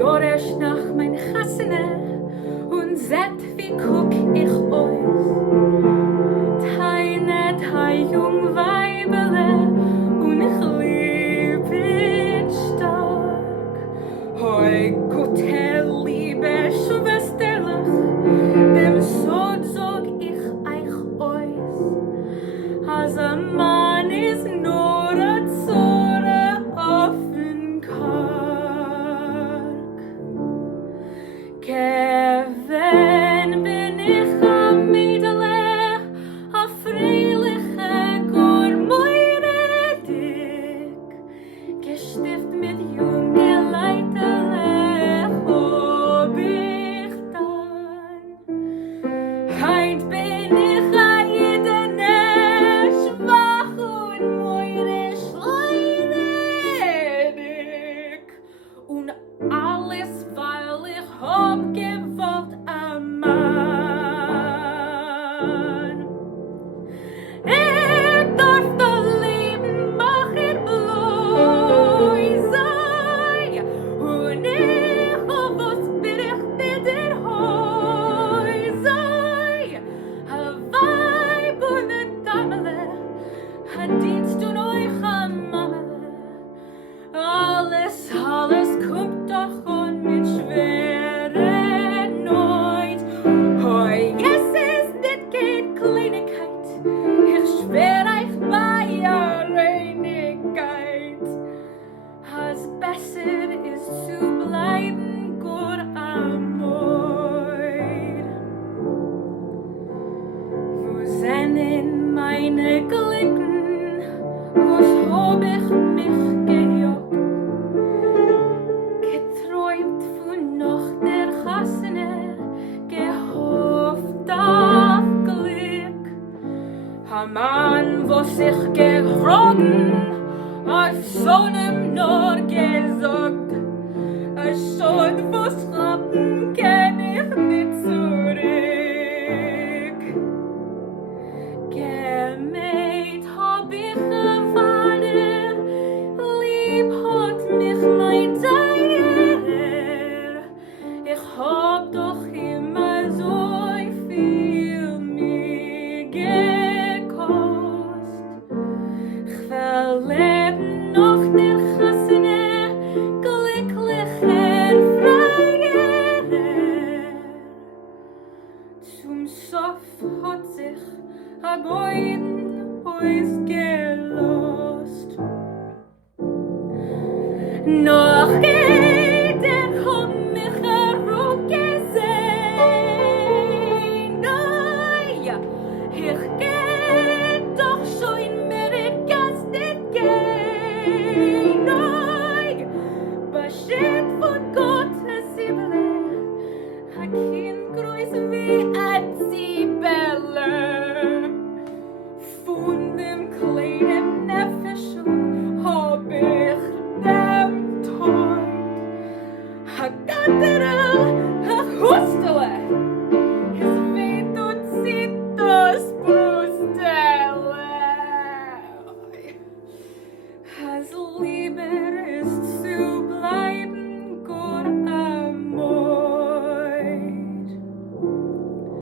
ersht nach mein khasene und seht wie guck ich euch. Tei jung Weibele und ich lieb it stark. Hoi gute liebe Schwesterlach, dem sog ich euch. Als a man is nur a zore offen kark. Keven bin ich a Mädele, a freiliche Gormoiredig, gestift mit junge Leitele, hob ich dann. Heint bin ich a Jiddene, schwach und moirisch leidig, und alles, weil ich hab gewollt am Mann. Ich darf da leben, mach ich bloß sei, und ich hab was berichtet in Häusei. A Weib und a Damele, a Dienst und euch a Mamele. Alles kommt doch und mit schweren Neut. Hoi, es ist nicht kein Kleinigkeit, ich schwör euch bei a Reinigkeit. Als besser ist zu bleiben gut am Moid. Wo sind meine Glücken, wo's hab ich mich gejuckt? Geträumt von noch der khasene, gehofft auf Glück. A Mann, wo sich gerogen, auf Sonnen nur